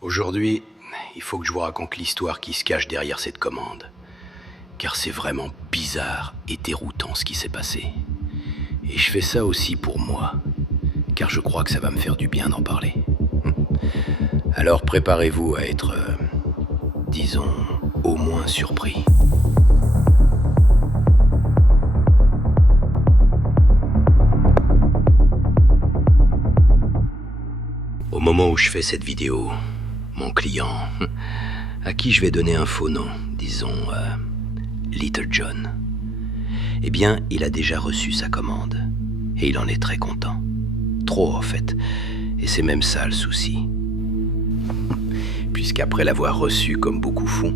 Aujourd'hui, il faut que je vous raconte l'histoire qui se cache derrière cette commande. Car c'est vraiment bizarre et déroutant ce qui s'est passé. Et je fais ça aussi pour moi, car je crois que ça va me faire du bien d'en parler. Alors préparez-vous à être, disons, au moins surpris. Au moment où je fais cette vidéo, mon client, à qui je vais donner un faux nom, disons Little John, eh bien, il a déjà reçu sa commande. Et il en est très content. Trop, en fait. Et c'est même ça le souci. Puisqu'après l'avoir reçu, comme beaucoup font,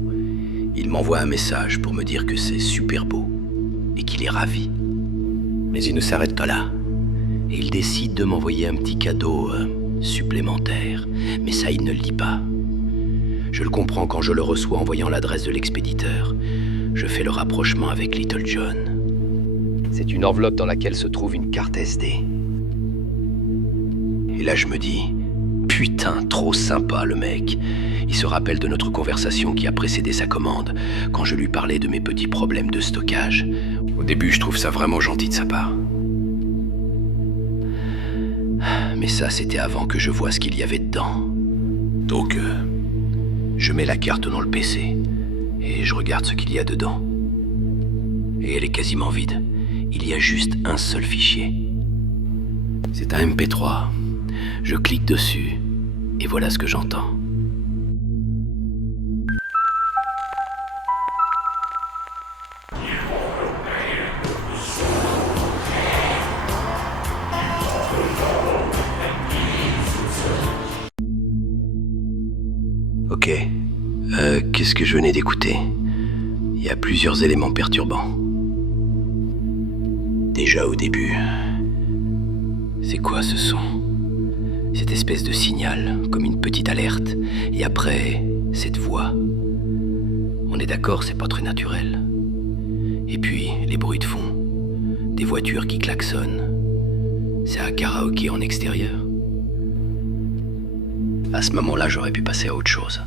il m'envoie un message pour me dire que c'est super beau et qu'il est ravi. Mais il ne s'arrête pas là. Et il décide de m'envoyer un petit cadeau supplémentaire. Mais ça, il ne le dit pas. Je le comprends quand je le reçois en voyant l'adresse de l'expéditeur. Je fais le rapprochement avec Little John. C'est une enveloppe dans laquelle se trouve une carte SD. Et là, je me dis, putain, trop sympa le mec. Il se rappelle de notre conversation qui a précédé sa commande, quand je lui parlais de mes petits problèmes de stockage. Au début, je trouve ça vraiment gentil de sa part. Mais ça, c'était avant que je voie ce qu'il y avait dedans. Donc, je mets la carte dans le PC et je regarde ce qu'il y a dedans. Et elle est quasiment vide. Il y a juste un seul fichier. C'est un MP3. Je clique dessus et voilà ce que j'entends. Ok. Qu'est-ce que je venais d'écouter? Il y a plusieurs éléments perturbants. Déjà au début, c'est quoi ce son? Cette espèce de signal, comme une petite alerte. Et après, cette voix. On est d'accord, c'est pas très naturel. Et puis, les bruits de fond. Des voitures qui klaxonnent. C'est un karaoké en extérieur. À ce moment-là, j'aurais pu passer à autre chose.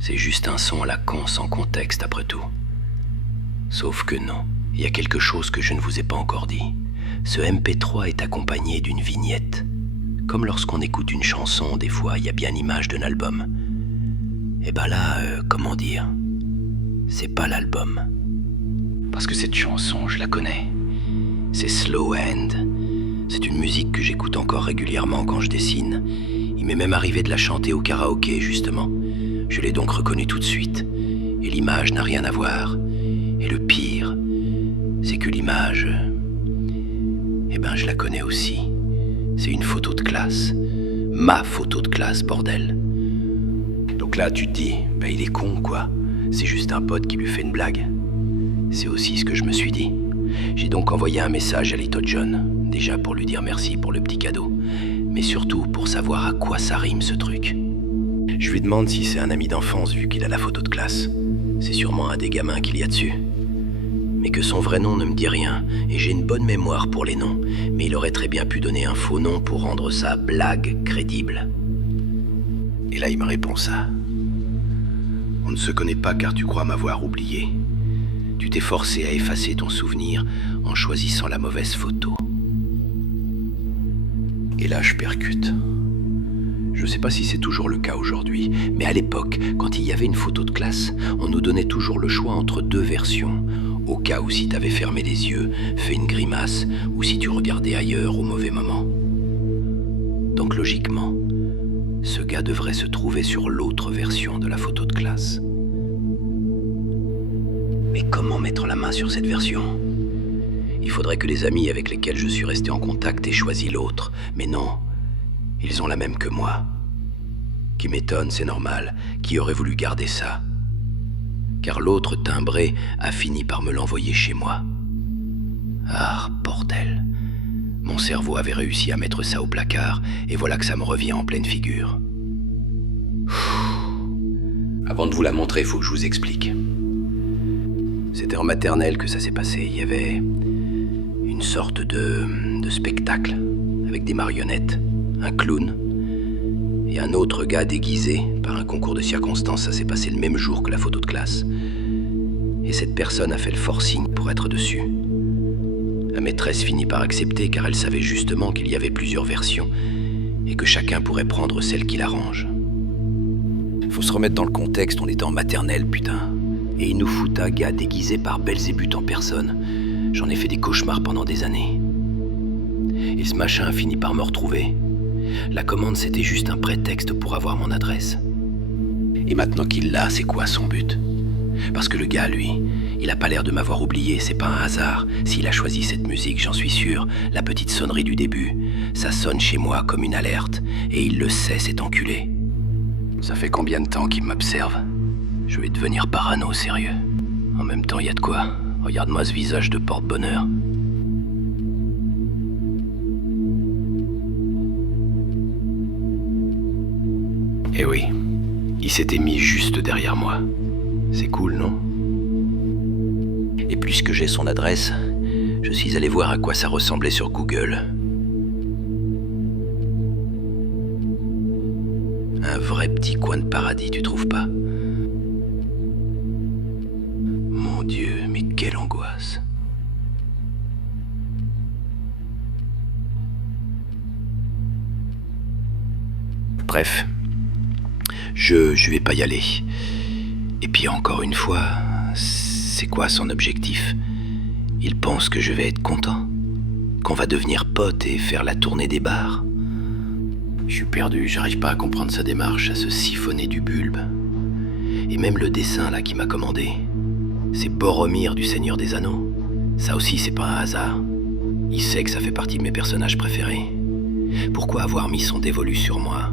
C'est juste un son à la con, sans contexte après tout. Sauf que non. Il y a quelque chose que je ne vous ai pas encore dit. Ce MP3 est accompagné d'une vignette. Comme lorsqu'on écoute une chanson, des fois, il y a bien l'image d'un album. Et ben là, comment dire? C'est pas l'album. Parce que cette chanson, je la connais. C'est Slow Hand. C'est une musique que j'écoute encore régulièrement quand je dessine. Il m'est même arrivé de la chanter au karaoké, justement. Je l'ai donc reconnue tout de suite. Et l'image n'a rien à voir. Et le pire, c'est que l'image, eh ben je la connais aussi. C'est une photo de classe. Ma photo de classe, bordel. Donc là, tu te dis, ben il est con, quoi. C'est juste un pote qui lui fait une blague. C'est aussi ce que je me suis dit. J'ai donc envoyé un message à Little John, déjà pour lui dire merci pour le petit cadeau, mais surtout pour savoir à quoi ça rime ce truc. Je lui demande si c'est un ami d'enfance vu qu'il a la photo de classe. C'est sûrement un des gamins qu'il y a dessus. Mais que son vrai nom ne me dit rien, et j'ai une bonne mémoire pour les noms, mais il aurait très bien pu donner un faux nom pour rendre sa blague crédible. Et là, il me répond ça. On ne se connaît pas car tu crois m'avoir oublié. Tu t'es forcé à effacer ton souvenir en choisissant la mauvaise photo. Et là, je percute. Je sais pas si c'est toujours le cas aujourd'hui, mais à l'époque, quand il y avait une photo de classe, on nous donnait toujours le choix entre deux versions. Au cas où si t'avais fermé les yeux, fait une grimace, ou si tu regardais ailleurs au mauvais moment. Donc logiquement, ce gars devrait se trouver sur l'autre version de la photo de classe. Mais comment mettre la main sur cette version? Il faudrait que les amis avec lesquels je suis resté en contact aient choisi l'autre, mais non, ils ont la même que moi. Qui m'étonne, c'est normal, qui aurait voulu garder ça? Car l'autre timbré a fini par me l'envoyer chez moi. Ah, bordel. Mon cerveau avait réussi à mettre ça au placard, et voilà que ça me revient en pleine figure. Avant de vous la montrer, il faut que je vous explique. C'était en maternelle que ça s'est passé. Il y avait une sorte de spectacle, avec des marionnettes, un clown, et un autre gars déguisé. Par un concours de circonstances, ça s'est passé le même jour que la photo de classe. Et cette personne a fait le forcing pour être dessus. La maîtresse finit par accepter car elle savait justement qu'il y avait plusieurs versions et que chacun pourrait prendre celle qui l'arrange. Faut se remettre dans le contexte, on était en maternelle, putain. Et il nous fout un gars déguisé par Belzébuth en personne. J'en ai fait des cauchemars pendant des années. Et ce machin a fini par me retrouver. La commande, c'était juste un prétexte pour avoir mon adresse. Et maintenant qu'il l'a, c'est quoi son but ? Parce que le gars, lui, il a pas l'air de m'avoir oublié, c'est pas un hasard. S'il a choisi cette musique, j'en suis sûr, la petite sonnerie du début, ça sonne chez moi comme une alerte. Et il le sait, cet enculé. Ça fait combien de temps qu'il m'observe ? Je vais devenir parano, sérieux. En même temps, y a de quoi. Regarde-moi ce visage de porte-bonheur. Eh oui, il s'était mis juste derrière moi. C'est cool, non ? Et puisque j'ai son adresse, je suis allé voir à quoi ça ressemblait sur Google. Un vrai petit coin de paradis, tu trouves pas ? Mon Dieu, mais quelle angoisse. Bref, je vais pas y aller. Et puis encore une fois, c'est quoi son objectif ? Il pense que je vais être content ? Qu'on va devenir potes et faire la tournée des bars ? Je suis perdu, j'arrive pas à comprendre sa démarche, à se siphonner du bulbe. Et même le dessin là qui m'a commandé, c'est Boromir du Seigneur des Anneaux. Ça aussi c'est pas un hasard. Il sait que ça fait partie de mes personnages préférés. Pourquoi avoir mis son dévolu sur moi ?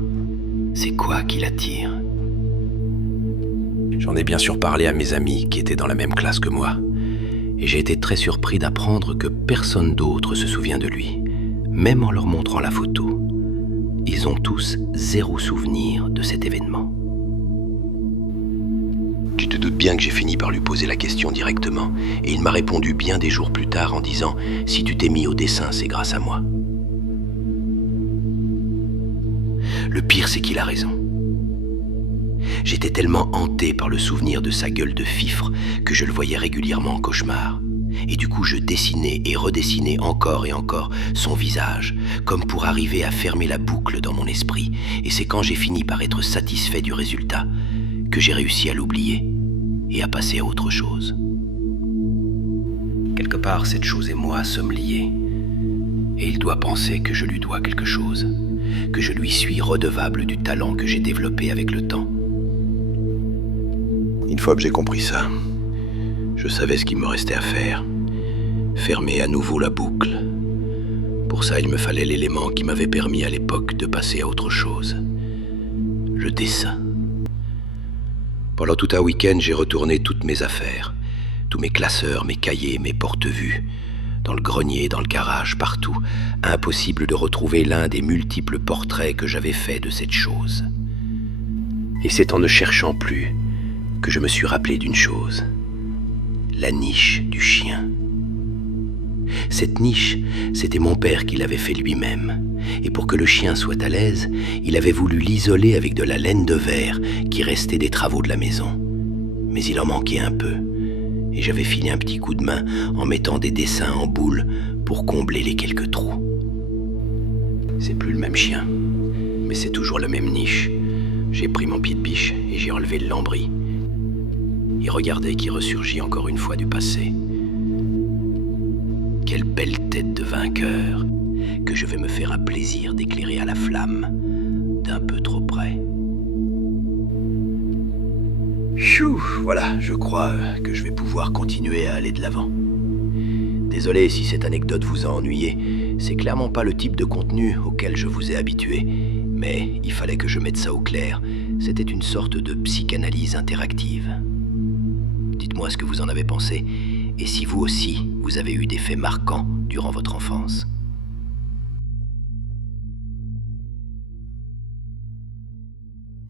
C'est quoi qui l'attire ? J'en ai bien sûr parlé à mes amis qui étaient dans la même classe que moi. Et j'ai été très surpris d'apprendre que personne d'autre se souvient de lui, même en leur montrant la photo. Ils ont tous zéro souvenir de cet événement. Tu te doutes bien que j'ai fini par lui poser la question directement, et il m'a répondu bien des jours plus tard en disant « Si tu t'es mis au dessin, c'est grâce à moi ». Le pire, c'est qu'il a raison. J'étais tellement hanté par le souvenir de sa gueule de fifre que je le voyais régulièrement en cauchemar. Et du coup, je dessinais et redessinais encore et encore son visage, comme pour arriver à fermer la boucle dans mon esprit. Et c'est quand j'ai fini par être satisfait du résultat que j'ai réussi à l'oublier et à passer à autre chose. Quelque part, cette chose et moi sommes liés. Et il doit penser que je lui dois quelque chose, que je lui suis redevable du talent que j'ai développé avec le temps. Une fois que j'ai compris ça, je savais ce qu'il me restait à faire. Fermer à nouveau la boucle. Pour ça, il me fallait l'élément qui m'avait permis à l'époque de passer à autre chose. Le dessin. Pendant tout un week-end, j'ai retourné toutes mes affaires, tous mes classeurs, mes cahiers, mes porte-vues, dans le grenier, dans le garage, partout. Impossible de retrouver l'un des multiples portraits que j'avais faits de cette chose. Et c'est en ne cherchant plus que je me suis rappelé d'une chose. La niche du chien. Cette niche, c'était mon père qui l'avait fait lui-même. Et pour que le chien soit à l'aise, il avait voulu l'isoler avec de la laine de verre qui restait des travaux de la maison. Mais il en manquait un peu. Et j'avais filé un petit coup de main en mettant des dessins en boule pour combler les quelques trous. C'est plus le même chien, mais c'est toujours la même niche. J'ai pris mon pied de biche et j'ai enlevé le lambris. Et regardez qui ressurgit encore une fois du passé. Quelle belle tête de vainqueur que je vais me faire un plaisir d'éclairer à la flamme d'un peu trop près. Chou, voilà, je crois que je vais pouvoir continuer à aller de l'avant. Désolé si cette anecdote vous a ennuyé, c'est clairement pas le type de contenu auquel je vous ai habitué, mais il fallait que je mette ça au clair. C'était une sorte de psychanalyse interactive. Dites-moi ce que vous en avez pensé, et si vous aussi, vous avez eu des faits marquants durant votre enfance.